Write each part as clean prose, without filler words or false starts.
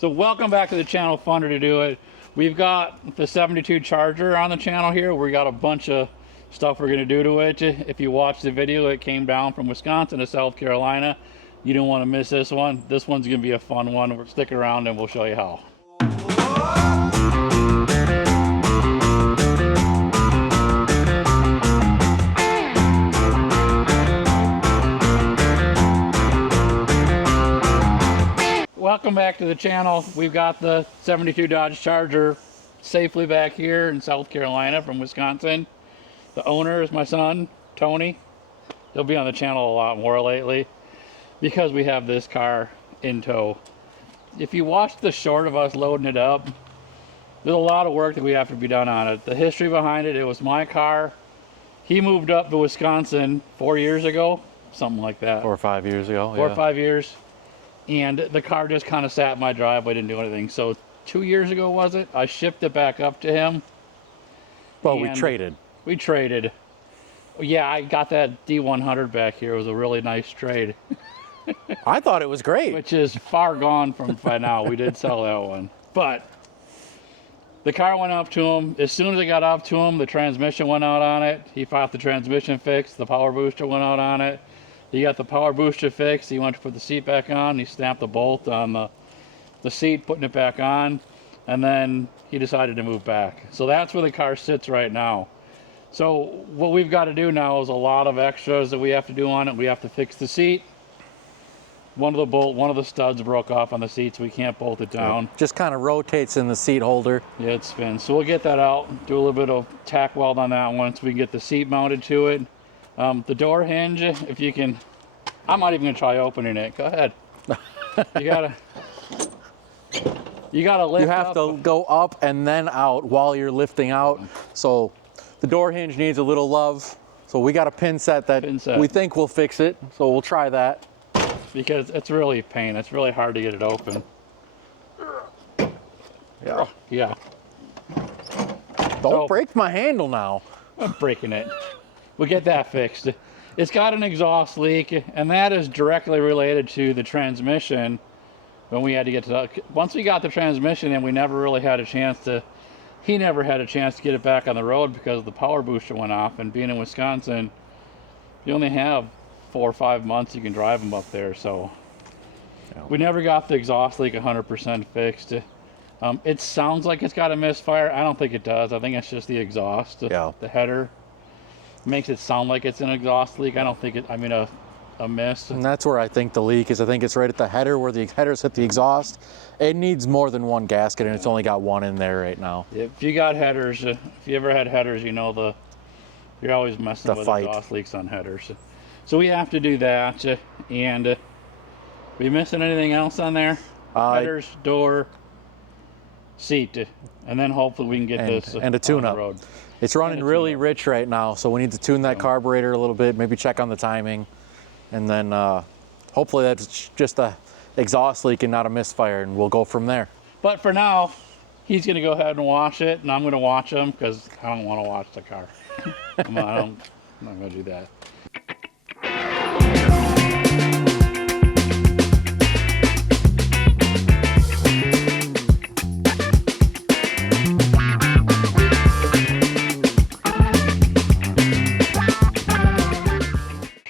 So welcome back to the channel, Funner to Do It. We've got the 72 Charger on the channel here. We got a bunch of stuff we're gonna do to it. If you watch the video, it came down from Wisconsin to South Carolina. You don't wanna miss this one. This one's gonna be a fun one. Stick around and we'll show you how. Welcome back to the channel. We've got the 72 Dodge Charger safely back here in South Carolina from Wisconsin. The owner is my son, Tony. He'll be on the channel a lot more lately because we have this car in tow. If you watch the short of us loading it up, there's a lot of work that we have to be done on it. The history behind it, it was my car. He moved up to Wisconsin 4 years ago, something like that. 4 or 5 years ago. 4 or 5 years. And the car just kind of sat in my driveway, didn't do anything. So 2 years ago, was it? I shipped it back up to him. Well, we traded. We traded. Yeah, I got that D100 back here. It was a really nice trade. I thought it was great. Which is far gone from by now. We did sell that one. But the car went up to him. As soon as it got up to him, the transmission went out on it. He fought the transmission fixed. The power booster went out on it. He got the power booster fixed. He went to put the seat back on. He snapped the bolt on the seat, putting it back on. And then he decided to move back. So that's where the car sits right now. So what we've got to do now is a lot of extras that we have to do on it. We have to fix the seat. One of the studs broke off on the seat, so we can't bolt it down. It just kind of rotates in the seat holder. Yeah, it spins. So we'll get that out, do a little bit of tack weld on that one so we can get the seat mounted to it. The door hinge, if you can, I'm not even gonna try opening it. Go ahead. You gotta lift. You have to go up and then out while you're lifting out. So the door hinge needs a little love. So we got a pin set that we think will fix it. So we'll try that. Because it's really a pain. It's really hard to get it open. Yeah. Yeah. Don't break my handle now. I'm breaking it. We'll get that fixed. It's got an exhaust leak, and that is directly related to the transmission. When we had to get to once we got the transmission in, we never really had a chance to, he never had a chance to get it back on the road because the power booster went off, and being in Wisconsin, you only have 4 or 5 months you can drive them up there, so we never got the exhaust leak 100% fixed. It sounds like it's got a misfire. I don't think it does. I think it's just the exhaust. Yeah. The header makes it sound like it's an exhaust leak. I don't think it, I mean a miss. And that's where I think the leak is. I think it's right at the header where the headers hit the exhaust. It needs more than one gasket, and it's only got one in there right now. If you got headers, if you ever had headers, you know you're always messing with exhaust leaks on headers. So we have to do that. And we missing anything else on there? Headers, door, seat, and then hopefully we can get this and a tune-up. It's running really rich right now, so we need to tune that carburetor a little bit, maybe check on the timing, and then hopefully that's just a exhaust leak and not a misfire, and we'll go from there. But for now, he's going to go ahead and wash it, and I'm going to watch him because I don't want to watch the car. Come on, I'm not going to do that.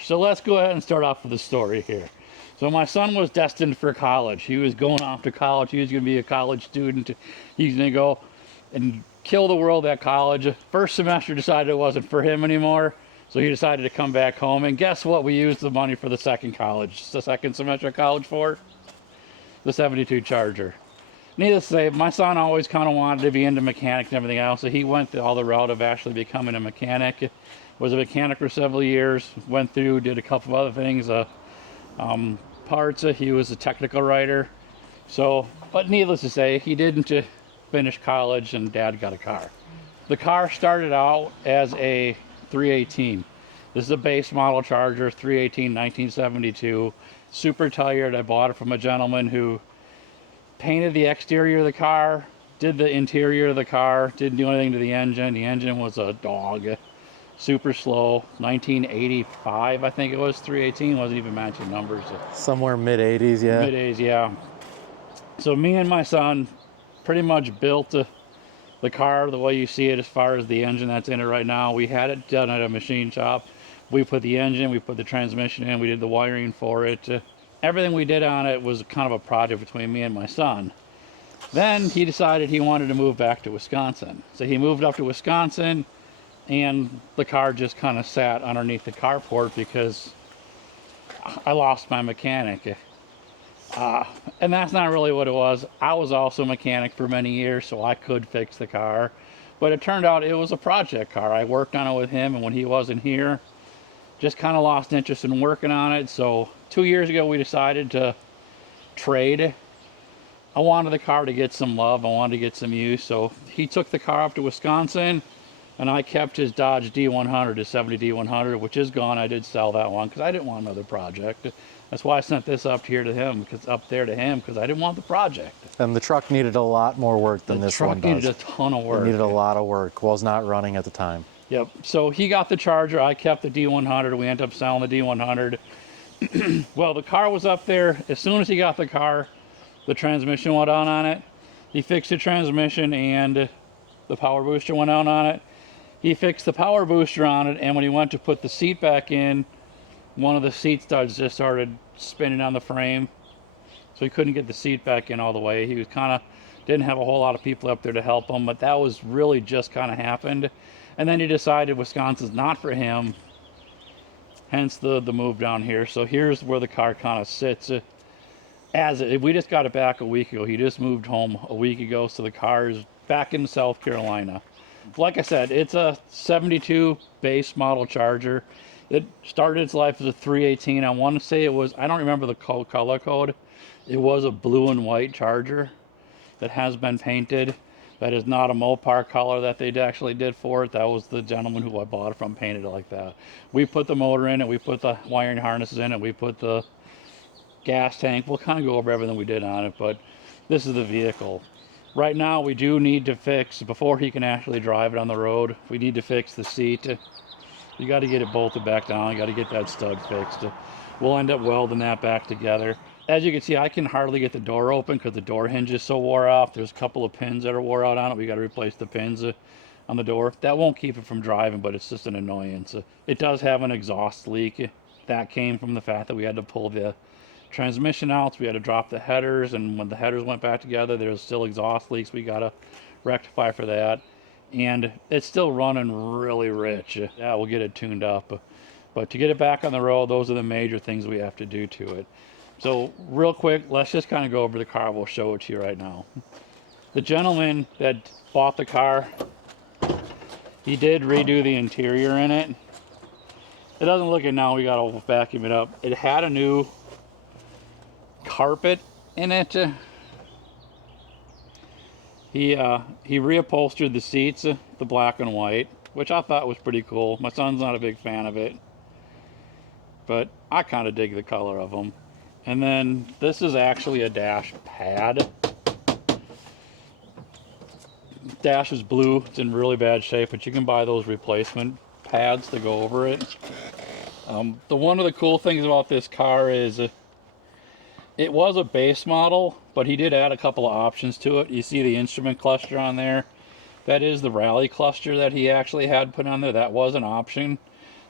So let's go ahead and start off with the story here. So my son was destined for college. He was going off to college. He was going to be a college student. He's going to go and kill the world at college. First semester decided it wasn't for him anymore. So he decided to come back home. And guess what we used the money for the second semester of college for? The 72 Charger. Needless to say, my son always kind of wanted to be into mechanics and everything else. So he went all the route of actually becoming a mechanic. Was a mechanic for several years, went through, did a couple of other things, parts, he was a technical writer. So, but needless to say, he didn't finish college and Dad got a car. The car started out as a 318. This is a base model Charger, 318, 1972. Super tired. I bought it from a gentleman who painted the exterior of the car, did the interior of the car, didn't do anything to the engine. The engine was a dog. Super slow. 1985, I think it was. 318 wasn't even matching numbers. Somewhere mid 80s, yeah. Mid 80s, yeah. So me and my son pretty much built the car the way you see it as far as the engine that's in it right now. We had it done at a machine shop. We put the engine, we put the transmission in, we did the wiring for it. Everything we did on it was kind of a project between me and my son. Then he decided he wanted to move back to Wisconsin. So he moved up to Wisconsin, and the car just kind of sat underneath the carport because I lost my mechanic. And that's not really what it was. I was also a mechanic for many years, so I could fix the car. But it turned out it was a project car. I worked on it with him, and when he wasn't here, just kind of lost interest in working on it. So 2 years ago, we decided to trade. I wanted the car to get some love. I wanted to get some use. So he took the car up to Wisconsin, and I kept his Dodge D100, his 70 D100, which is gone. I did sell that one because I didn't want another project. That's why I sent this up here to him, because I didn't want the project. And the truck needed a lot more work than this one does. The truck needed a ton of work. It needed a lot of work. Was not running at the time. Yep. So he got the Charger. I kept the D100. We ended up selling the D100. Well, the car was up there. As soon as he got the car, the transmission went on it. He fixed the transmission, and the power booster went out on it. He fixed the power booster on it, and when he went to put the seat back in, one of the seat studs just started spinning on the frame, so he couldn't get the seat back in all the way. He was didn't have a whole lot of people up there to help him, but that was really just kind of happened. And then he decided Wisconsin's not for him, hence the move down here. So here's where the car kind of sits. We just got it back a week ago. He just moved home a week ago, so the car is back in South Carolina. Like I said, it's a 72 base model Charger. It started its life as a 318. I want to say it was, I don't remember the color code. It was a blue and white Charger that has been painted. That is not a Mopar color that they actually did for it. That was the gentleman who I bought it from painted it like that. We put the motor in it, we put the wiring harnesses in it, we put the gas tank. We'll kind of go over everything we did on it, but this is the vehicle. Right now we do need to fix, before he can actually drive it on the road, we need to fix the seat. You got to get it bolted back down. You got to get that stud fixed. We'll end up welding that back together. As you can see, I can hardly get the door open because the door hinge is so wore off. There's a couple of pins that are wore out on it. We got to replace the pins on the door. That won't keep it from driving, but it's just an annoyance. It does have an exhaust leak. That came from the fact that we had to pull the transmission out. So we had to drop the headers, and when the headers went back together, there's still exhaust leaks. We got to rectify for that. And it's still running really rich. Yeah, we'll get it tuned up. But to get it back on the road, those are the major things we have to do to it. So real quick, let's just kind of go over the car. We'll show it to you right now. The gentleman that bought the car, he did redo the interior in it. It doesn't look it now. We got to vacuum it up. It had a new carpet in it. He reupholstered the seats, the black and white, which I thought was pretty cool. My son's not a big fan of it, but I kind of dig the color of them. And then this is actually a dash pad. Dash is blue. It's in really bad shape, but you can buy those replacement pads to go over it. One of the cool things about this car is it was a base model, but he did add a couple of options to it. You see the instrument cluster on there. That is the rally cluster that he actually had put on there. That was an option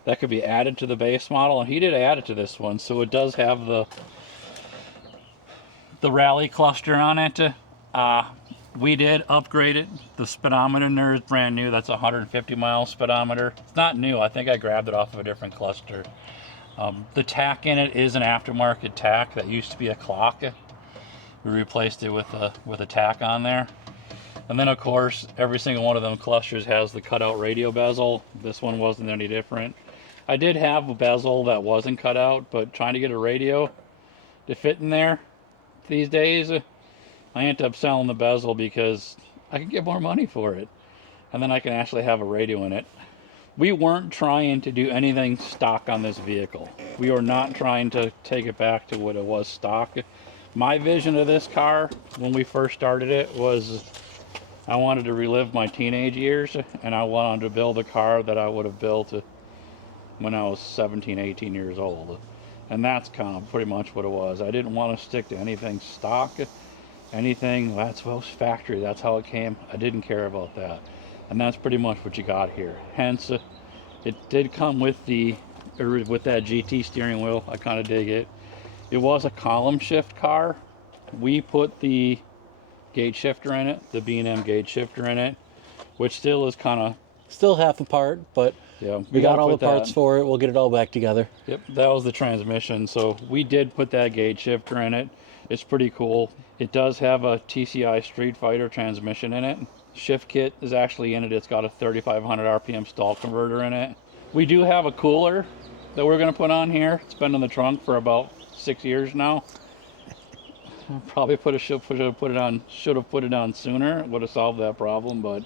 that could be added to the base model, and he did add it to this one. So it does have the rally cluster on it. We did upgrade it. The speedometer in there is brand new. That's a 150 mile speedometer. It's not new. I think I grabbed it off of a different cluster. The tack in it is an aftermarket tack that used to be a clock. We replaced it with a tack on there. And then of course, every single one of them clusters has the cutout radio bezel. This one wasn't any different. I did have a bezel that wasn't cut out, but trying to get a radio to fit in there these days, I ended up selling the bezel because I could get more money for it. And then I can actually have a radio in it. We weren't trying to do anything stock on this vehicle. We were not trying to take it back to what it was stock. My vision of this car when we first started it was I wanted to relive my teenage years, and I wanted to build a car that I would have built when I was 17, 18 years old. And that's kind of pretty much what it was. I didn't want to stick to anything stock. anything, that's well factory, that's how it came. I didn't care about that. And that's pretty much what you got here. Hence, it did come with with that GT steering wheel. I kind of dig it. It was a column shift car. We put the gauge shifter in it, the B&M gauge shifter in it, which still is kind of... Still half apart, but Yeah, we got all the parts for it. We'll get it all back together. Yep, that was the transmission. So we did put that gauge shifter in it. It's pretty cool. It does have a TCI Street Fighter transmission in it. Shift kit is actually in it. It's got a 3,500 RPM stall converter in it. We do have a cooler that we're going to put on here. It's been in the trunk for about 6 years now. Probably should have put it on sooner. It would have solved that problem, but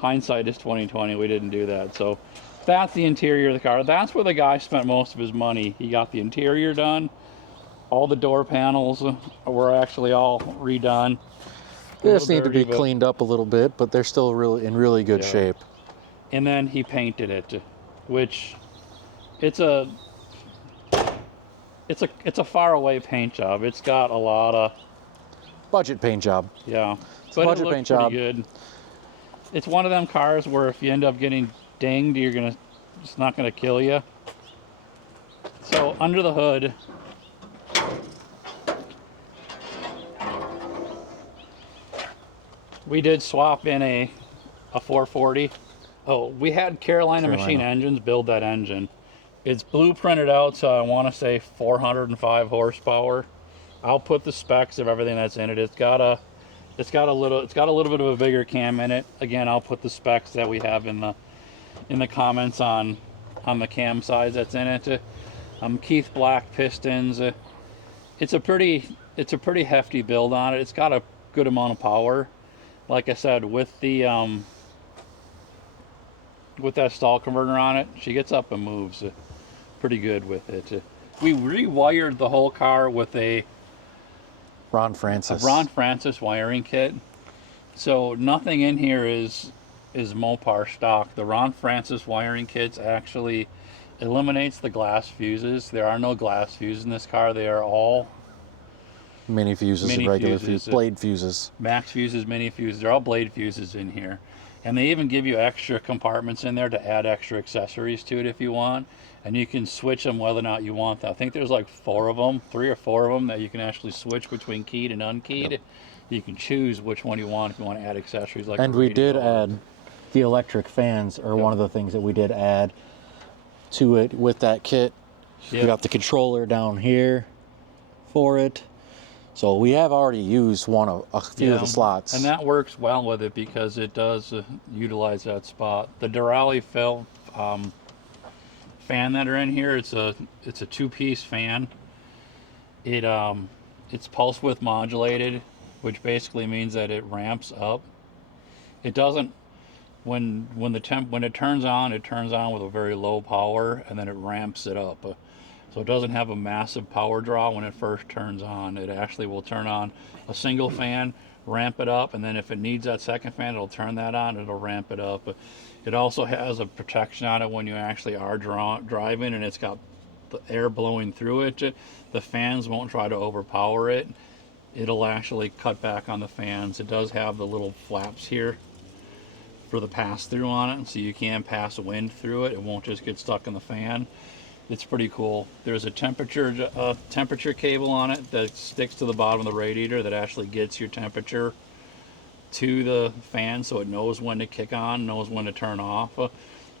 hindsight is 2020. We didn't do that. So that's the interior of the car. That's where the guy spent most of his money. He got the interior done. All the door panels were actually all redone. They just need to be cleaned up a little bit, but they're still in really good shape. And then he painted it, which it's a far away paint job. It's got a lot of budget paint job. Yeah, but budget it looks paint job. Pretty good. It's one of them cars where if you end up getting dinged, it's not gonna kill you. So under the hood, we did swap in a 440. Oh, we had Carolina Machine Engines build that engine. It's blueprinted out, so I want to say 405 horsepower. I'll put the specs of everything that's in it. It's got a little bit of a bigger cam in it. Again, I'll put the specs that we have in the comments on the cam size that's in it. Keith Black pistons. It's a pretty hefty build on it. It's got a good amount of power. Like I said, with that stall converter on it, she gets up and moves pretty good with it. We rewired the whole car with a Ron Francis wiring kit. So nothing in here is Mopar stock. The Ron Francis wiring kits actually eliminates the glass fuses. There are no glass fuses in this car. They are all mini fuses and regular fuses, blade fuses. Max fuses, mini fuses. They're all blade fuses in here. And they even give you extra compartments in there to add extra accessories to it if you want. And you can switch them whether or not you want that. I think there's like 3 or 4 of them that you can actually switch between keyed and unkeyed. Yep. You can choose which one you want if you want to add accessories like. And we did add the electric fans, are one of the things that we did add to it with that kit. Yep. We got the controller down here for it. So we have already used a few of the slots. And that works well with it because it does utilize that spot. The Durali fan that are in here, it's a 2-piece fan. It's pulse width modulated, which basically means that it ramps up. It doesn't when it turns on with a very low power, and then it ramps it up. So it doesn't have a massive power draw when it first turns on. It actually will turn on a single fan, ramp it up, and then if it needs that second fan, it'll turn that on, it'll ramp it up. It also has a protection on it when you actually are driving, and it's got the air blowing through it. The fans won't try to overpower it. It'll actually cut back on the fans. It does have the little flaps here for the pass-through on it, so you can pass wind through it. It won't just get stuck in the fan. It's pretty cool. There's a temperature cable on it that sticks to the bottom of the radiator that actually gets your temperature to the fan, so it knows when to kick on, knows when to turn off.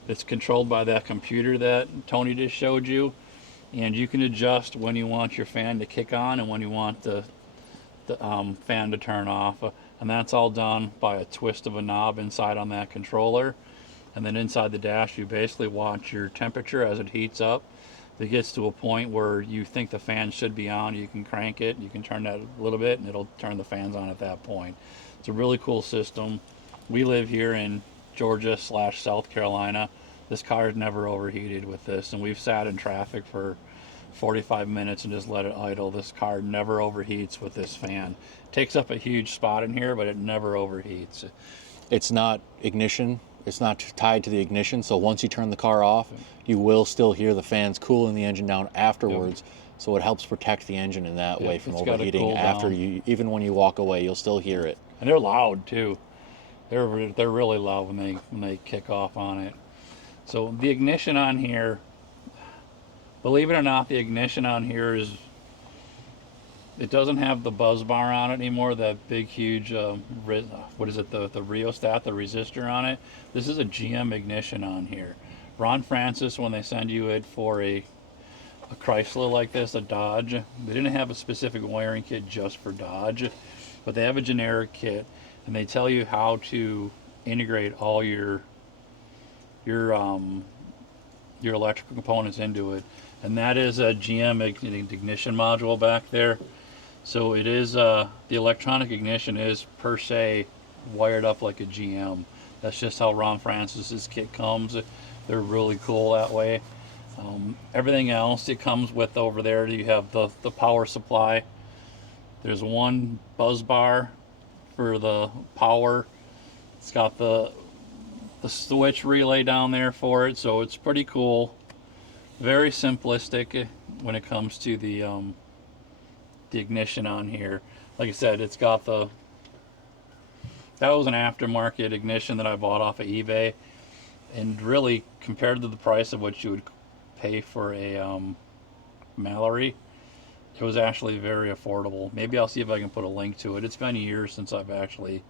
It's controlled by that computer that Tony just showed you, and you can adjust when you want your fan to kick on and when you want the fan to turn off. And that's all done by a twist of a knob inside on that controller. And then inside the dash, you basically watch your temperature as it heats up. If it gets to a point where you think the fan should be on, you can crank it. You can turn that a little bit, and it'll turn the fans on at that point. It's a really cool system. We live here in Georgia/South Carolina. This car is never overheated with this, and we've sat in traffic for 45 minutes and just let it idle. This car never overheats with this fan. It takes up a huge spot in here, but it never overheats. It's not ignition. It's not tied to the ignition, so once you turn the car off, you will still hear the fans cooling the engine down afterwards, So it helps protect the engine in that way from it's gotta overheating. cool After down. you, even when you walk away, you'll still hear it. And they're loud too. They're really loud when they kick off on it. So the ignition on here, believe it or not, the ignition on here is, it doesn't have the buzz bar on it anymore, that big huge what is it, the rheostat, the resistor on it. This is a GM ignition on here. Ron Francis, when they send you it for a Chrysler like this, a Dodge, they didn't have a specific wiring kit just for Dodge, but they have a generic kit, and they tell you how to integrate all your electrical components into it, and that is a GM ignition module back there. So it is the electronic ignition is per se wired up like a GM. That's just how Ron Francis's kit comes. They're really cool that way. Everything else it comes with over there, you have the power supply. There's one buzz bar for the power. It's got the switch relay down there for it, so it's pretty cool. Very simplistic when it comes to the ignition on here. Like I said, it's got that was an aftermarket ignition that I bought off of eBay, and really compared to the price of what you would pay for a Mallory, it was actually very affordable. Maybe I'll see if I can put a link to it. It's been years since I've actually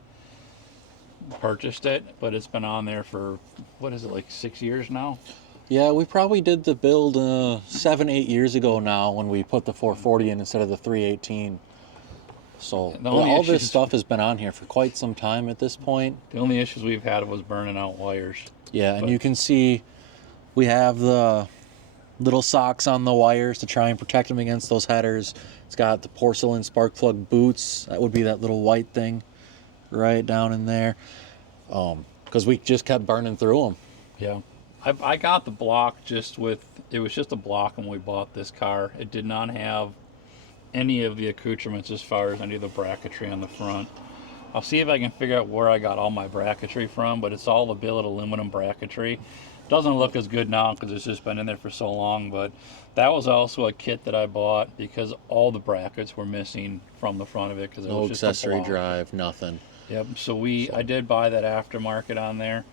purchased it, but it's been on there for, what is it, like 6 years now? Yeah, we probably did the build 7-8 years ago now when we put the 440 in instead of the 318. So all this stuff has been on here for quite some time at this point. The only issues we've had was burning out wires. Yeah, and you can see we have the little socks on the wires to try and protect them against those headers. It's got the porcelain spark plug boots. That would be that little white thing right down in there, because we just kept burning through them. Yeah, I got the block it was just a block when we bought this car. It did not have any of the accoutrements as far as any of the bracketry on the front. I'll see if I can figure out where I got all my bracketry from, but it's all the billet aluminum bracketry. Doesn't look as good now because it's just been in there for so long, but that was also a kit that I bought because all the brackets were missing from the front of it because it No was just a accessory block. drive, nothing. Yep. So I did buy that aftermarket on there.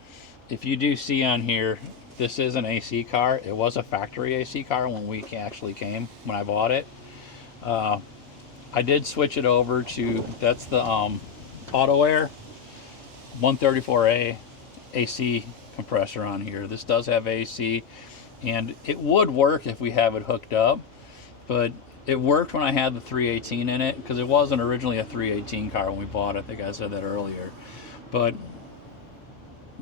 If you do see on here, this is an AC car. It was a factory AC car when we actually came when I bought it. I did switch it over to, that's the Auto Air 134A AC compressor on here. This does have AC, and it would work if we have it hooked up, but it worked when I had the 318 in it because it wasn't originally a 318 car when we bought it. I think I said that earlier, but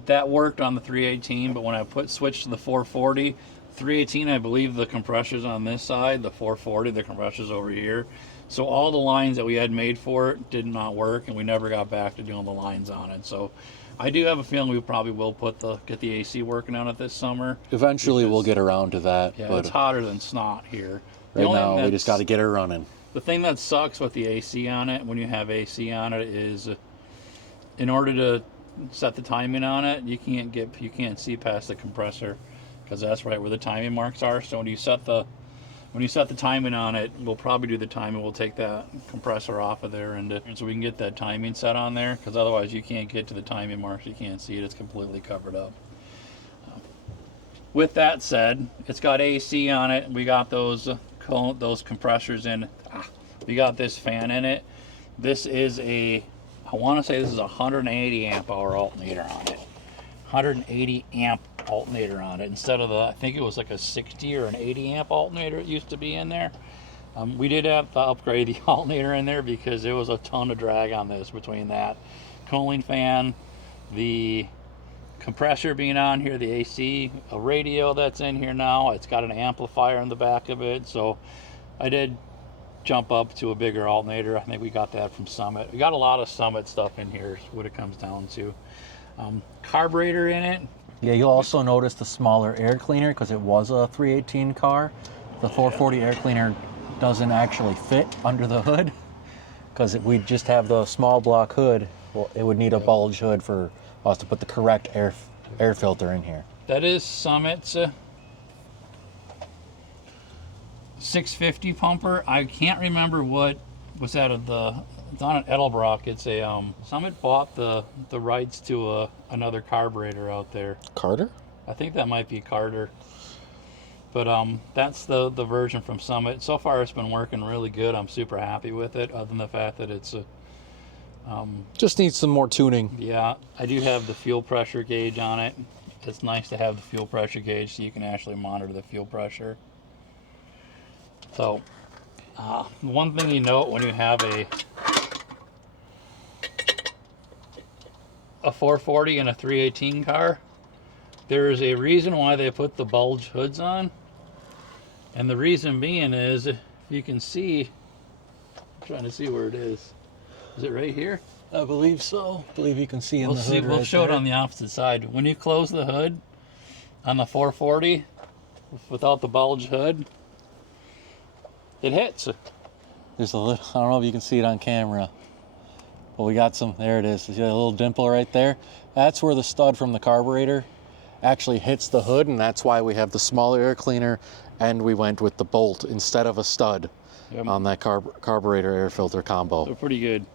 that worked on the 318. But when I switched to the 440, 318, I believe the compressor's on this side, the 440, the compressor's over here. So all the lines that we had made for it did not work, and we never got back to doing the lines on it. So I do have a feeling we probably will get the AC working on it this summer. Eventually we'll get around to that. Yeah, but it's hotter than snot here. Right now we just got to get it running. The thing that sucks with the AC on it, when you have AC on it, is in order to set the timing on it, you can't see past the compressor because that's right where the timing marks are. So when you set the timing on it, we'll probably do the timing. We'll take that compressor off of there and so we can get that timing set on there, because otherwise you can't get to the timing marks. You can't see it. It's completely covered up. With that said, it's got AC on it. We got those compressors in. We got this fan in it. This is I want to say this is a 180 amp hour alternator on it. 180 amp alternator on it instead of I think it was like a 60 or an 80 amp alternator it used to be in there. We did have to upgrade the alternator in there because there was a ton of drag on this between that cooling fan, the compressor being on here, the AC, a radio that's in here now. It's got an amplifier in the back of it, so I did jump up to a bigger alternator. I think we got that from Summit. We got a lot of Summit stuff in here is what it comes down to. Carburetor in it. Yeah, you'll also notice the smaller air cleaner because it was a 318 car. The 440 air cleaner doesn't actually fit under the hood because we just have the small block hood. Well, it would need a bulge hood for us to put the correct air filter in here. That is Summit's 650 pumper. I can't remember what was out of the. It's on an Edelbrock. It's a Summit bought the rights to another carburetor out there. Carter? I think that might be Carter. But that's the version from Summit. So far, it's been working really good. I'm super happy with it. Other than the fact that it's a Just needs some more tuning. yeah, I do have the fuel pressure gauge on it. It's nice to have the fuel pressure gauge so you can actually monitor the fuel pressure. So, one thing you note when you have a 440 and a 318 car, there is a reason why they put the bulge hoods on. And the reason being is, if you can see, I'm trying to see where it is. Is it right here? I believe so. I believe you can see in the hood. We'll show it on the opposite side. When you close the hood on the 440 without the bulge hood, it hits. There's a little, I don't know if you can see it on camera, but we got some, there it is. You got a little dimple right there. That's where the stud from the carburetor actually hits the hood, and that's why we have the smaller air cleaner, and we went with the bolt instead of a stud on that carburetor air filter combo. So pretty good.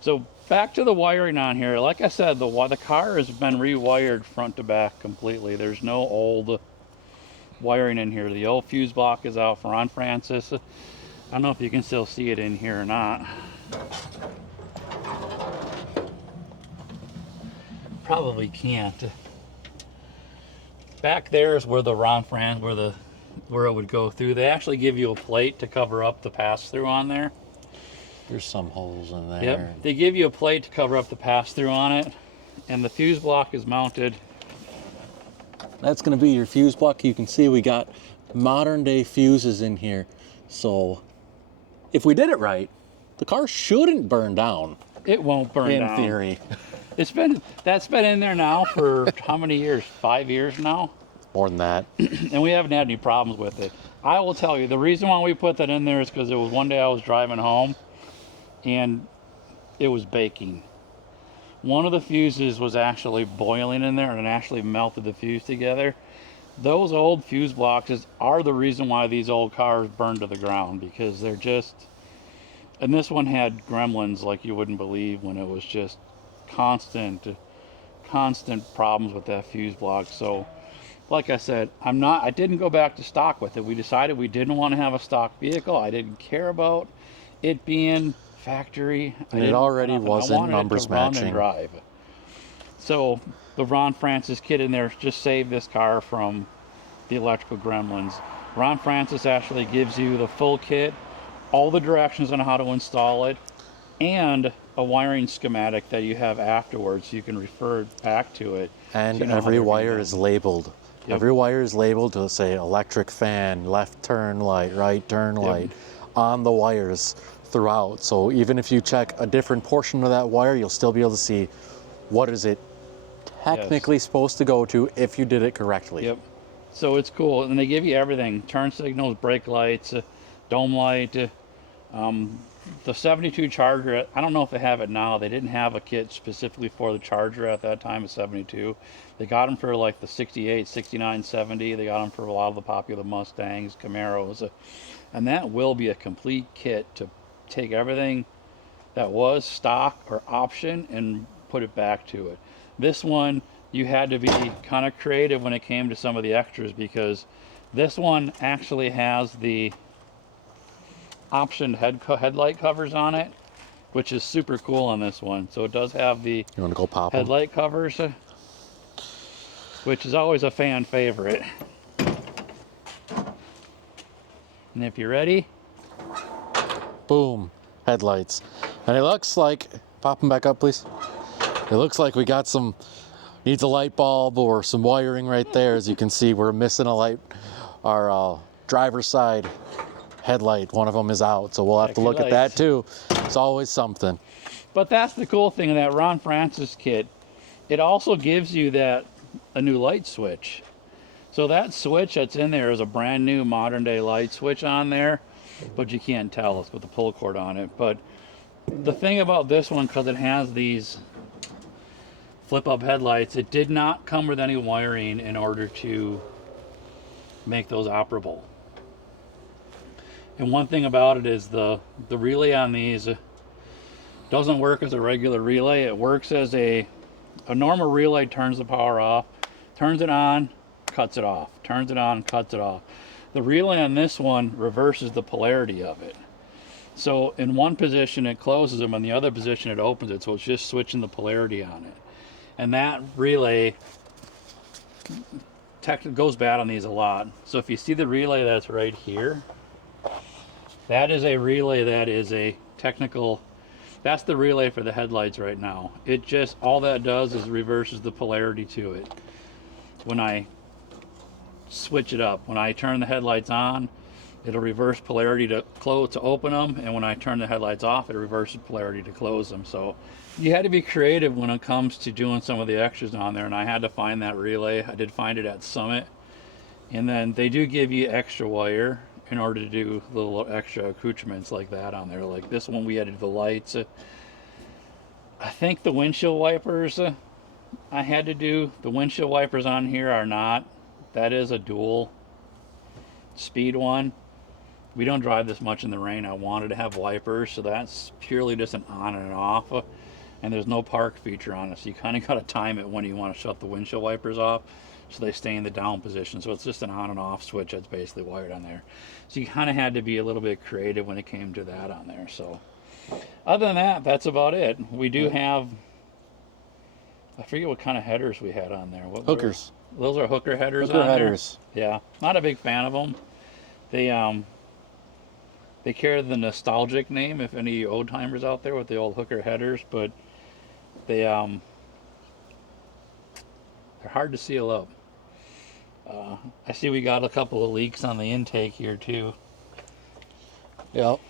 So back to the wiring on here. Like I said, the car has been rewired front to back completely. There's no old wiring in here. The old fuse block is out for Ron Francis. I don't know if you can still see it in here or not. Probably can't. Back there is where the Ron Francis, where it would go through. They actually give you a plate to cover up the pass-through on there. There's some holes in there. Yep. They give you a plate to cover up the pass-through on it, and the fuse block is mounted. That's going to be your fuse block. You can see we got modern day fuses in here. So if we did it right, the car shouldn't burn down. It won't burn down. In theory. That's been in there now for how many years? 5 years now? More than that. And we haven't had any problems with it. I will tell you, the reason why we put that in there is because it was one day I was driving home and it was baking. One of the fuses was actually boiling in there and it actually melted the fuse together. Those old fuse blocks are the reason why these old cars burn to the ground, because they're just, and this one had gremlins like you wouldn't believe, when it was just constant problems with that fuse block. So like I said, I didn't go back to stock with it. We decided we didn't want to have a stock vehicle. I didn't care about it being factory. It already wasn't numbers matching. And drive. So the Ron Francis kit in there just saved this car from the electrical gremlins. Ron Francis actually gives you the full kit, all the directions on how to install it, and a wiring schematic that you have afterwards, so you can refer back to it. And so you know every wire is labeled. Yep. Every wire is labeled to say electric fan, left turn light, right turn light, on the wires throughout. So even if you check a different portion of that wire, you'll still be able to see what is it technically supposed to go to if you did it correctly. Yep. So it's cool, and they give you everything: turn signals, brake lights, dome light. The 72 Charger, I don't know if they have it now. They didn't have a kit specifically for the Charger at that time, a 72. They got them for like the 68, 69, 70. They got them for a lot of the popular Mustangs, Camaros. And that will be a complete kit to take everything that was stock or option and put it back to it. This one, you had to be kind of creative when it came to some of the extras, because this one actually has the optioned headlight covers on it, which is super cool on this one. So it does have the You want to go pop 'em? headlight covers, which is always a fan favorite. And if you're ready, Boom, headlights. And it looks like, pop them back up please. It looks like we got needs a light bulb or some wiring right there. As you can see, we're missing a light. Our driver's side headlight, one of them is out, so we'll have to look at that too. It's always something. but that's the cool thing of that Ron Francis kit. It also gives you a new light switch. So that switch that's in there is a brand new modern day light switch on there, but you can't tell. It's with the pull cord on it. But the thing about this one, because it has these flip up headlights, it did not come with any wiring in order to make those operable. And one thing about it is the relay on these doesn't work as a regular relay. It works as a normal relay turns the power off, turns it on, cuts it off, turns it on, cuts it off. The relay on this one reverses the polarity of it. So in one position it closes them, in the other position it opens it. So it's just switching the polarity on it. And that relay goes bad on these a lot. So if you see the relay that's right here, that is a relay that is a technical, that's the relay for the headlights right now. It just, all that does is reverses the polarity to it. When I switch it up, when I turn the headlights on, it'll reverse polarity to close, to open them, and when I turn the headlights off, it reverses polarity to close them. So you had to be creative when it comes to doing some of the extras on there, and I had to find that relay. I did find it at Summit, and then they do give you extra wire in order to do little extra accoutrements like that on there. Like this one, we added the lights. I think the windshield wipers I had to do. The windshield wipers on here are not. That is a dual speed one. We don't drive this much in the rain. I wanted to have wipers, so that's purely just an on and off. And there's no park feature on it, so you kind of got to time it when you want to shut the windshield wipers off, so they stay in the down position. So it's just an on and off switch that's basically wired on there. So you kind of had to be a little bit creative when it came to that on there. So other than that, that's about it. We do have, I forget what kind of headers we had on there. What Hookers. Those are hooker headers. Hooker on headers. There. Yeah, not a big fan of them. They carry the nostalgic name, if any old timers out there with the old hooker headers, but they're hard to seal up. I see we got a couple of leaks on the intake here too. Yep.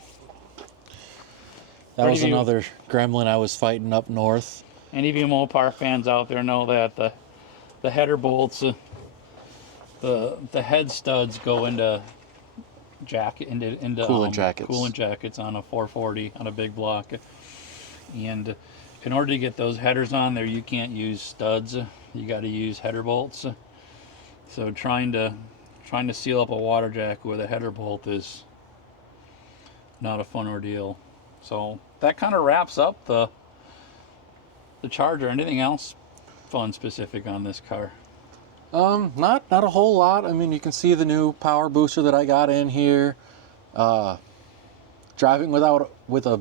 That was another gremlin I was fighting up north. Any of you Mopar fans out there know that the header bolts, the head studs go into coolant jackets. Coolant jackets on a 440 on a big block, and in order to get those headers on there, you can't use studs. You got to use header bolts. So trying to seal up a water jacket with a header bolt is not a fun ordeal. So that kind of wraps up the Charger. Anything else fun specific on this car? Not a whole lot. I mean, you can see the new power booster that I got in here. Driving with a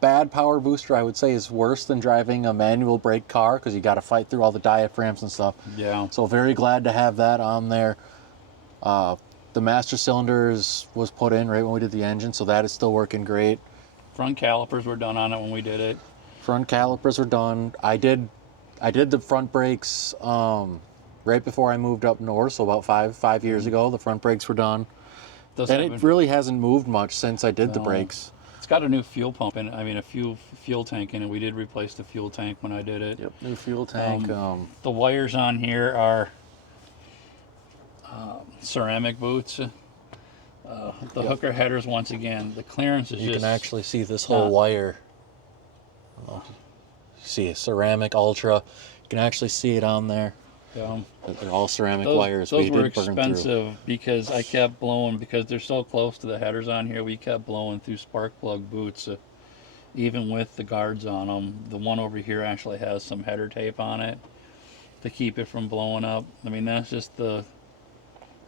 bad power booster, I would say, is worse than driving a manual brake car, because you got to fight through all the diaphragms and stuff. Yeah. So very glad to have that on there. The master cylinders was put in right when we did the engine, so that is still working great. Front calipers were done on it when we did it. Front calipers were done. I did the front brakes right before I moved up north, so about five years ago. The front brakes were done. And it really hasn't moved much since I did the brakes. It's got a new fuel pump in it. I mean, a fuel tank in it. We did replace the fuel tank when I did it. Yep, new fuel tank. The wires on here are ceramic boots. The hooker headers, once again, the clearance is you just... can actually see this whole wire. You see a ceramic Ultra. You can actually see it on there. They're all ceramic wires. Those were did burn expensive through. because I kept blowing, because they're so close to the headers on here, we kept blowing through spark plug boots, even with the guards on them. The one over here actually has some header tape on it to keep it from blowing up. I mean, that's just the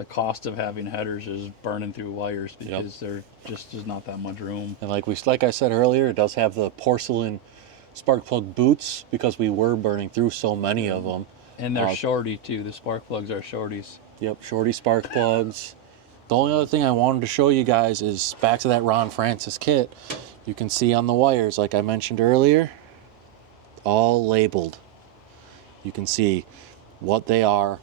cost of having headers, is burning through wires, because there just is not that much room. And like I said earlier, it does have the porcelain spark plug boots, because we were burning through so many of them. And they're shorty too. The spark plugs are shorties. Yep, shorty spark plugs. The only other thing I wanted to show you guys is back to that Ron Francis kit. You can see on the wires, like I mentioned earlier, all labeled. You can see what they are.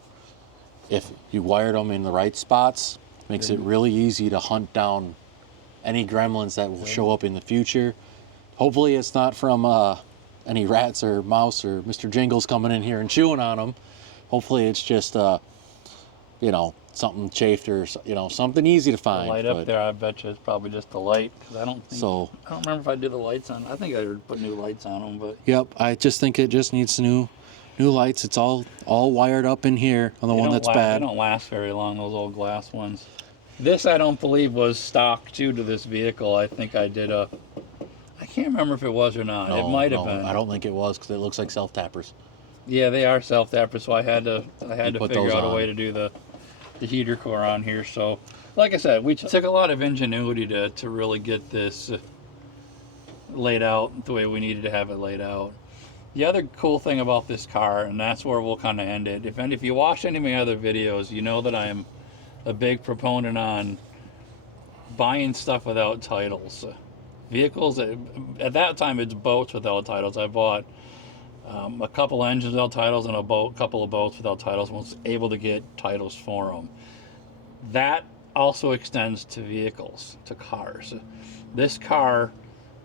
If you wired them in the right spots, makes it really easy to hunt down any gremlins that will show up in the future. Hopefully it's not from any rats or mouse or Mr. Jingles coming in here and chewing on them. Hopefully it's just, something chafed or, something easy to find. The light up there, I bet you it's probably just the light. Cause I don't remember if I did the lights on. I think I put new lights on them, but. Yep, I just think it just needs new lights. It's all wired up in here on the one that's bad. They don't last very long, those old glass ones. This I don't believe was stock too to this vehicle. I think I did a. I can't remember if it was or not. It might have been. I don't think it was because it looks like self-tappers. Yeah, they are self-tappers, so I had to put figure those out a on. way to do the heater core on here. So, like I said, we took a lot of ingenuity to really get this laid out the way we needed to have it laid out. The other cool thing about this car, and that's where we'll kind of end it. If you watch any of my other videos, you know that I'm a big proponent on buying stuff without titles. Vehicles, at that time it's boats without titles. I bought a couple engines without titles and couple of boats without titles and was able to get titles for them. That also extends to vehicles, to cars. This car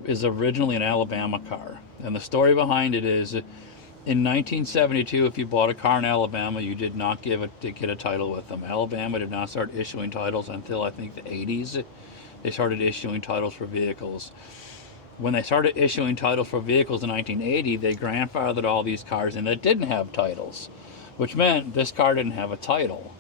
is originally an Alabama car. And the story behind it is, in 1972, if you bought a car in Alabama, you did not get a title with them. Alabama did not start issuing titles until I think the 80s. They started issuing titles for vehicles. When they started issuing titles for vehicles in 1980, they grandfathered all these cars in that didn't have titles, which meant this car didn't have a title.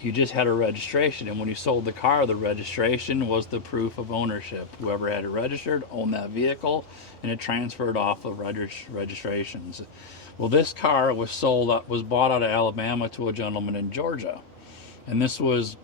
You just had a registration, and when you sold the car, the registration was the proof of ownership. Whoever had it registered owned that vehicle, and it transferred off of registrations. Well, this car was bought out of Alabama to a gentleman in Georgia, and this was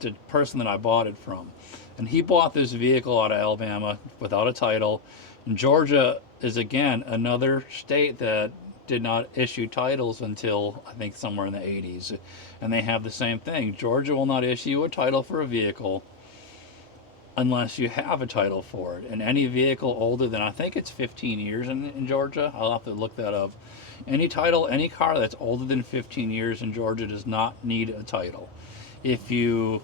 the person that I bought it from. And he bought this vehicle out of Alabama without a title. And Georgia is, again, another state that did not issue titles until I think somewhere in the 80s. And they have the same thing. Georgia will not issue a title for a vehicle unless you have a title for it. And any vehicle older than, I think it's 15 years in Georgia, I'll have to look that up. Any car that's older than 15 years in Georgia does not need a title. If you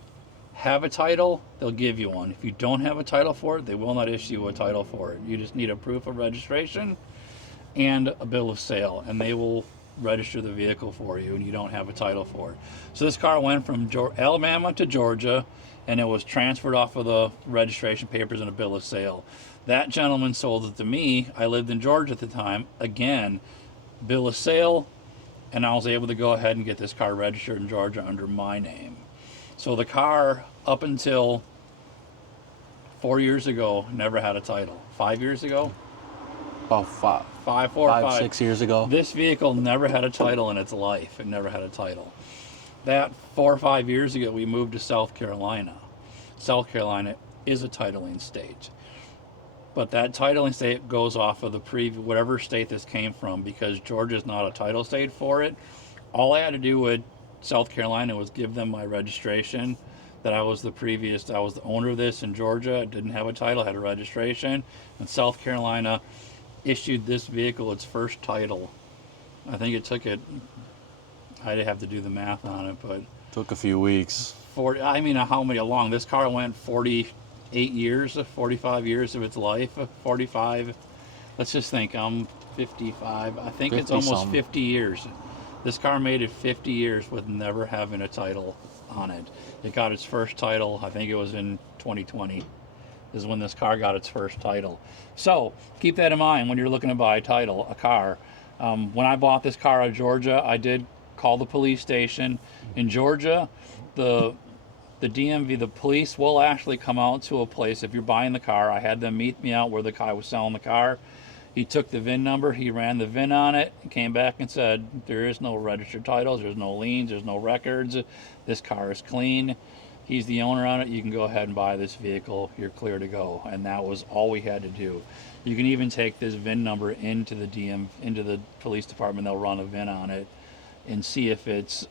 have a title, they'll give you one. If you don't have a title for it, they will not issue a title for it. You just need a proof of registration and a bill of sale, and they will register the vehicle for you, and you don't have a title for it. So this car went from Alabama to Georgia, and it was transferred off of the registration papers and a bill of sale. That gentleman sold it to me. I lived in Georgia at the time. Again, bill of sale, and I was able to go ahead and get this car registered in Georgia under my name. So the car, up until 4 years ago, never had a title. 5 years ago? About 6 years ago. This vehicle never had a title in its life. It never had a title. That 4 or 5 years ago, we moved to South Carolina. South Carolina is a titling state. But that titling state goes off of whatever state this came from, because Georgia's not a title state for it. All I had to do with South Carolina was give them my registration, that I was the owner of this in Georgia. It didn't have a title, had a registration, and South Carolina issued this vehicle its first title. I think it took it, I'd have to do the math on it, but Took a few weeks. how many along? This car went 48 years, 45 years of its life, 45. Let's just think, I'm 55. I think it's almost 50 years. This car made it 50 years with never having a title on it. It got its first title, I think it was in 2020, is when this car got its first title. So keep that in mind when you're looking to buy a car. When I bought this car out of Georgia, I did call the police station. In Georgia, the DMV, the police will actually come out to a place if you're buying the car. I had them meet me out where the guy was selling the car. He took the VIN number, he ran the VIN on it, came back and said, there is no registered titles, there's no liens, there's no records, this car is clean. He's the owner on it, you can go ahead and buy this vehicle, you're clear to go. And that was all we had to do. You can even take this VIN number into the police department, they'll run a VIN on it and see if it's,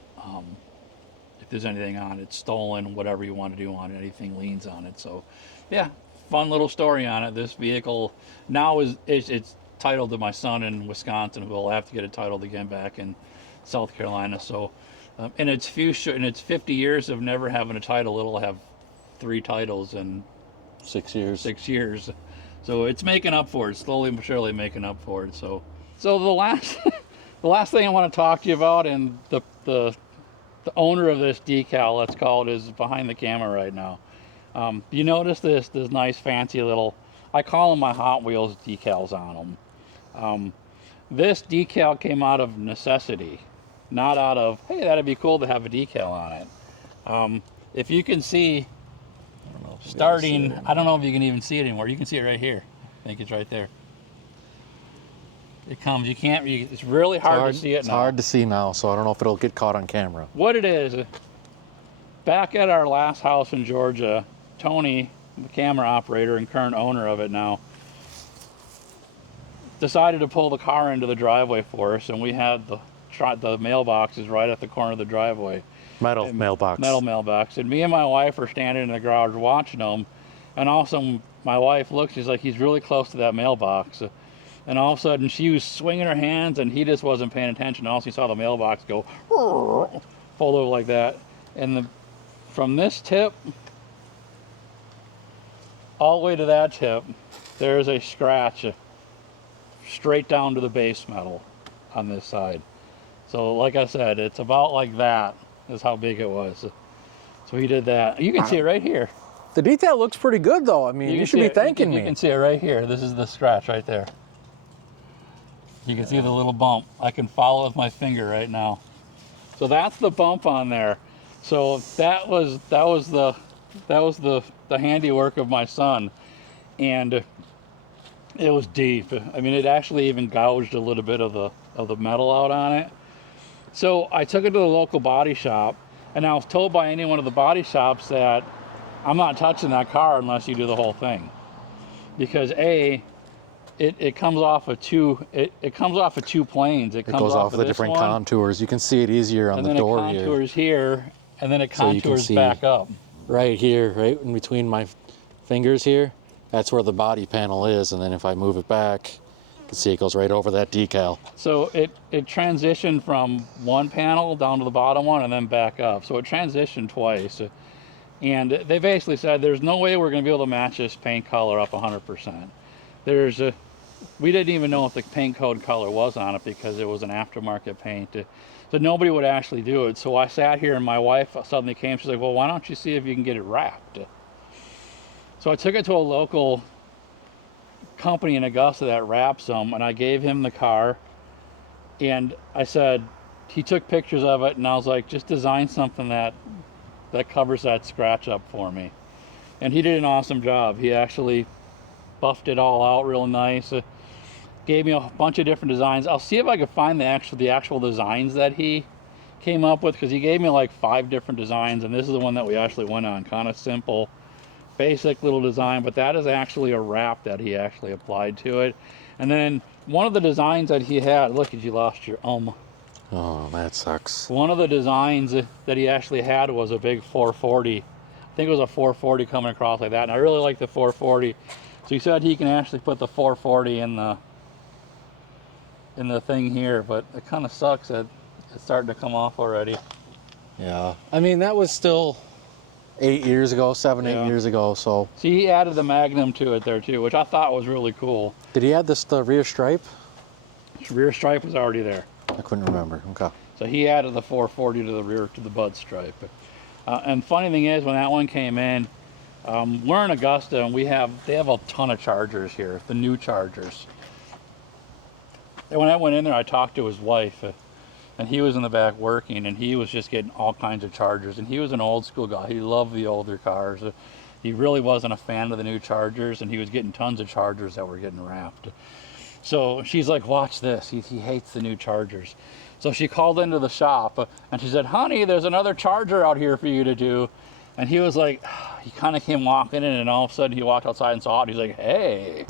if there's anything on it, stolen, whatever you want to do on it, anything liens on it. So yeah, fun little story on it. This vehicle now it's titled to my son in Wisconsin, who will have to get it titled again back in South Carolina. So in its 50 years of never having a title, it'll have 3 titles in 6 years. 6 years. So it's making up for it, slowly but surely making up for it. So the last the last thing I want to talk to you about, and the owner of this decal, let's call it, is behind the camera right now. You notice this nice fancy little, I call them my Hot Wheels decals on them. This decal came out of necessity, not out of, hey, that'd be cool to have a decal on it. if you can see, I don't know if you starting, guys see it. I don't know if you can even see it anymore. You can see it right here. I think it's right there. It comes, it's really hard to see it It's now. hard to see now, so I don't know if it'll get caught on camera. What it is, back at our last house in Georgia, Tony, the camera operator and current owner of it now, decided to pull the car into the driveway for us, and we had the mailboxes right at the corner of the driveway. Metal mailbox. Metal mailbox. And me and my wife are standing in the garage watching them, and all of a sudden my wife looks, she's like, he's really close to that mailbox. And all of a sudden she was swinging her hands, and he just wasn't paying attention. Also, he saw the mailbox go fold over like that. And from this tip all the way to that tip, there's a scratch straight down to the base metal on this side. So like I said, it's about like that is how big it was. So he did that. You can see it right here. The detail looks pretty good, though. I mean, you should be thanking me. You can see it right here. This is the scratch right there. You can see the little bump. I can follow with my finger right now. So that's the bump on there. So that was the handiwork of my son, and it was deep. I mean, it actually even gouged a little bit of the metal out on it. So I took it to the local body shop, and I was told by any one of the body shops that I'm not touching that car unless you do the whole thing, because it comes off of two planes. It It goes off the different contours. You can see it easier on the door here. And then it here. contours here, and then it So you can contours see back up. Right here, right in between my fingers here, that's where the body panel is. And then if I move it back, you can see it goes right over that decal. So it transitioned from one panel down to the bottom one and then back up. So it transitioned twice. And they basically said there's no way we're going to be able to match this paint color up 100%. We didn't even know if the paint code color was on it because it was an aftermarket paint. So nobody would actually do it. So I sat here and my wife suddenly came. She's like, well, why don't you see if you can get it wrapped? So I took it to a local company in Augusta that wraps them, and I gave him the car. And I said, he took pictures of it, and I was like, just design something that covers that scratch up for me. And he did an awesome job. He actually buffed it all out real nice. Gave me a bunch of different designs. I'll see if I can find the actual designs that he came up with, because he gave me like 5 different designs, and this is the one that we actually went on. Kind of simple, basic little design, but that is actually a wrap that he actually applied to it. And then one of the designs that he had, look, you lost your Oh, that sucks. One of the designs that he actually had was a big 440. I think it was a 440 coming across like that, and I really like the 440. So he said he can actually put the 440 in the thing here, but it kind of sucks that it's starting to come off already. Yeah. I mean, that was still 8 years ago, 8 years ago, so. See, he added the Magnum to it there too, which I thought was really cool. Did he add the rear stripe? Rear stripe was already there. I couldn't remember. Okay. So he added the 440 to the rear, to the bud stripe. And funny thing is, when that one came in, we're in Augusta, and they have a ton of Chargers here, the new Chargers. And when I went in there, I talked to his wife, and he was in the back working, and he was just getting all kinds of Chargers. And he was an old school guy. He loved the older cars. He really wasn't a fan of the new Chargers, and he was getting tons of Chargers that were getting wrapped. So she's like, watch this. He hates the new Chargers. So she called into the shop, and she said, honey, there's another Charger out here for you to do. And he was like, he kind of came walking in, and all of a sudden he walked outside and saw it. He's like, hey.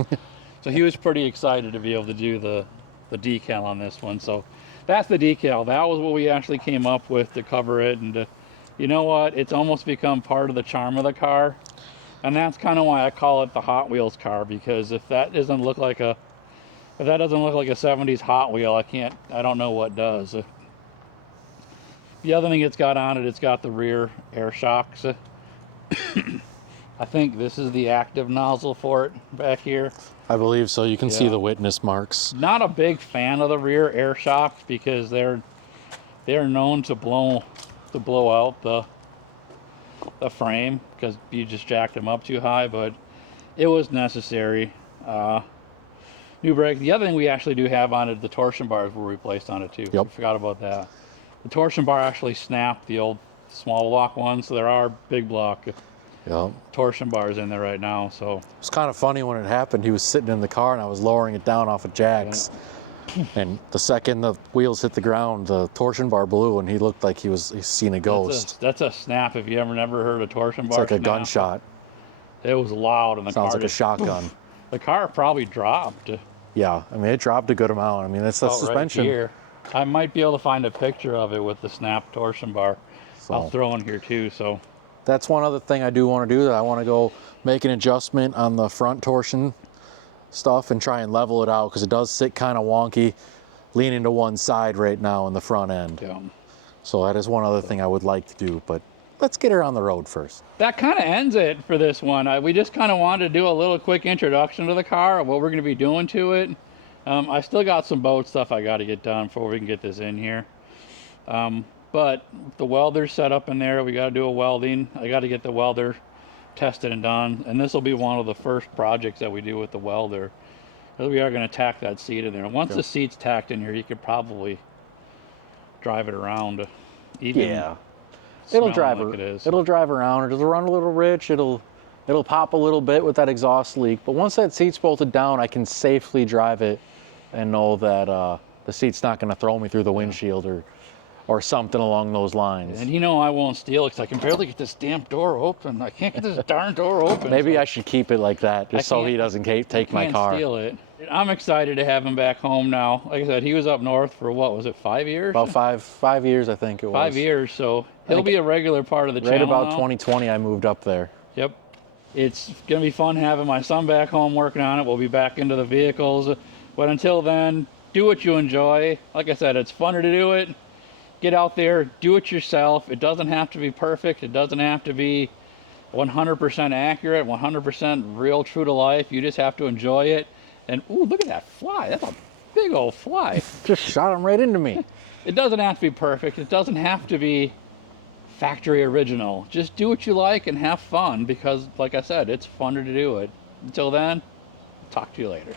So he was pretty excited to be able to do the decal on this one. So that's the decal. That was what we actually came up with to cover it. And you know what? It's almost become part of the charm of the car. And that's kind of why I call it the Hot Wheels car, because if that doesn't look like a 70s Hot Wheel, I don't know what does. The other thing it's got on it, it's got the rear air shocks. I think this is the active nozzle for it back here. I believe so. You can see the witness marks. Not a big fan of the rear air shocks because they're known to blow out the frame because you just jacked them up too high, but it was necessary. New brake. The other thing we actually do have on it, the torsion bars were replaced on it too. Yep. I forgot about that. The torsion bar actually snapped the old small block ones. So there are big block Yeah. torsion bars in there right now. So It's kind of funny when it happened. He was sitting in the car and I was lowering it down off of jacks. And the second the wheels hit the ground, the torsion bar blew and he looked like he's seen a ghost. that's a snap. If you ever never heard a torsion It's bar like a snap. gunshot. It was loud, and the Sounds car like a just- shotgun. The car probably dropped. Yeah, I mean, it dropped a good amount. I mean, it's the About suspension. Right here. I might be able to find a picture of it with the snap torsion bar. I'll So throw in here too. So that's one other thing I do want to do, that I want to go make an adjustment on the front torsion stuff and try and level it out, because it does sit kind of wonky, leaning to one side right now in the front end. yeah. So that is one other thing I would like to do, but let's get her on the road first. That kind of ends it for this one. We just kind of wanted to do a little quick introduction to the car, what we're going to be doing to it. I still got some boat stuff I got to get done before we can get this in here. But the welder's set up in there. We got to do a welding. I got to get the welder tested and done. And this will be one of the first projects that we do with the welder. We are going to tack that seat in there. Once the seat's tacked in here, you could probably drive it around. Even It'll drive like it is. It'll drive around. It'll run a little rich. It'll pop a little bit with that exhaust leak. But once that seat's bolted down, I can safely drive it and know that the seat's not going to throw me through the windshield or something along those lines. And I won't steal it because I can barely get this damn door open. I can't get this darn door open. Maybe I should keep it like that, just so he doesn't take my car. Steal it. I'm excited to have him back home now. Like I said, he was up north for what was it, 5 years? About five years, I think it was. 5 years, so he'll be a regular part of the channel Right about now. 2020, I moved up there. Yep. It's going to be fun having my son back home working on it. We'll be back into the vehicles. But until then, do what you enjoy. Like I said, it's funner to do it. Get out there, do it yourself. It doesn't have to be perfect. It doesn't have to be 100% accurate, 100% real, true to life. You just have to enjoy it. And, ooh, look at that fly. That's a big old fly. Just shot him right into me. It doesn't have to be perfect. It doesn't have to be factory original. Just do what you like and have fun, because, like I said, it's funner to do it. Until then, talk to you later.